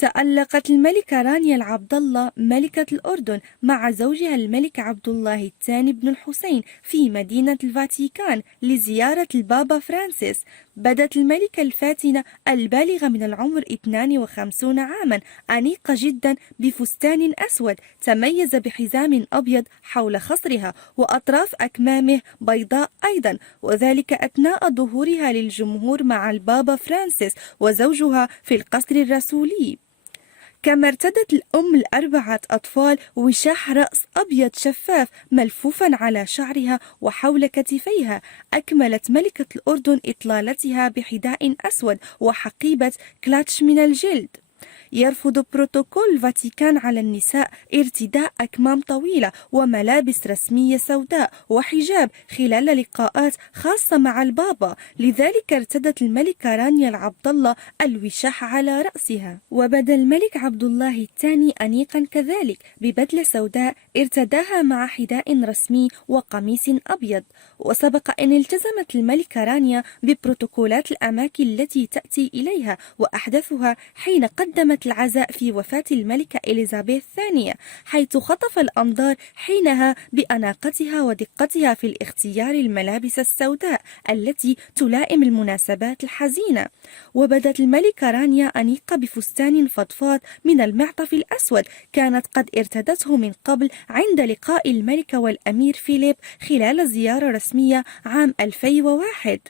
تألقت الملكة رانيا العبد الله ملكة الأردن مع زوجها الملك عبد الله الثاني بن الحسين في مدينة الفاتيكان لزيارة البابا فرانسيس. بدت الملكة الفاتنة البالغة من العمر 52 عاما أنيقة جدا بفستان أسود تميز بحزام أبيض حول خصرها وأطراف أكمامه بيضاء أيضا، وذلك أثناء ظهورها للجمهور مع البابا فرانسيس وزوجها في القصر الرسولي. كما ارتدت الأم الأربعة أطفال وشاح رأس أبيض شفاف ملفوفا على شعرها وحول كتفيها. أكملت ملكة الأردن إطلالتها بحذاء أسود وحقيبة كلاتش من الجلد. يرفض بروتوكول الفاتيكان على النساء ارتداء أكمام طويلة وملابس رسمية سوداء وحجاب خلال لقاءات خاصة مع البابا، لذلك ارتدت الملكة رانيا العبد الله الوشاح على رأسها. وبدا الملك عبد الله الثاني أنيقا كذلك ببدلة سوداء ارتداها مع حذاء رسمي وقميص أبيض. وسبق أن التزمت الملكة رانيا ببروتوكولات الأماكن التي تأتي إليها وأحدثها حين قدمت العزاء في وفاة الملكة إليزابيث الثانية، حيث خطف الأنظار حينها بأناقتها ودقتها في الاختيار الملابس السوداء التي تلائم المناسبات الحزينة. وبدت الملكة رانيا أنيقة بفستان فضفاض من المعطف الأسود كانت قد ارتدته من قبل عند لقاء الملكة والأمير فيليب خلال زيارة رسمية عام 2001.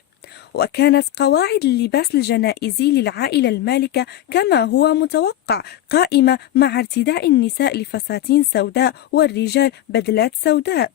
وكانت قواعد اللباس الجنائزي للعائلة المالكة كما هو متوقع قائمة مع ارتداء النساء لفساتين سوداء والرجال بدلات سوداء.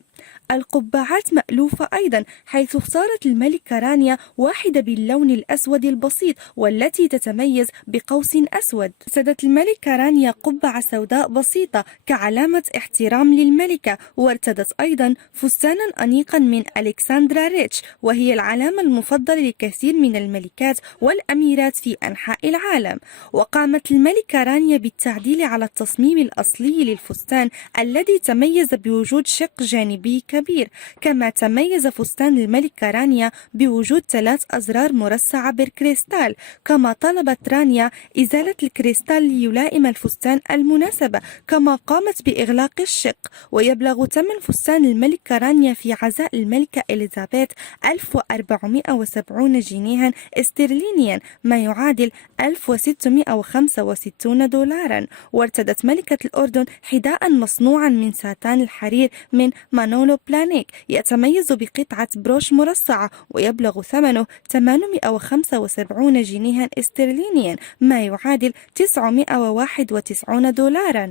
القبعات مألوفة أيضا، حيث اختارت الملكة رانيا واحدة باللون الأسود البسيط والتي تتميز بقوس أسود. ارتدت الملكة رانيا قبعة سوداء بسيطة كعلامة احترام للملكة، وارتدت أيضا فستانا أنيقا من ألكسندرا ريتش، وهي العلامة المفضلة لكثير من الملكات والأميرات في أنحاء العالم. وقامت الملكة رانيا بالتعديل على التصميم الأصلي للفستان الذي تميز بوجود شق جانبي كبير، كما تميز فستان الملكة رانيا بوجود 3 أزرار مرصعة بالكريستال، كما طلبت رانيا إزالة الكريستال ليلائم الفستان المناسبة، كما قامت بإغلاق الشق. ويبلغ ثمن فستان الملكة رانيا في عزاء الملكة إليزابيث 1470 جنيها استرلينيا، ما يعادل 1665 دولارا. وارتدت ملكة الأردن حذاء مصنوعا من ساتان الحرير من مانولو بلانيك يتميز بقطعة بروش مرصعة، ويبلغ ثمنه 875 جنيها استرلينيا، ما يعادل 991 دولارا.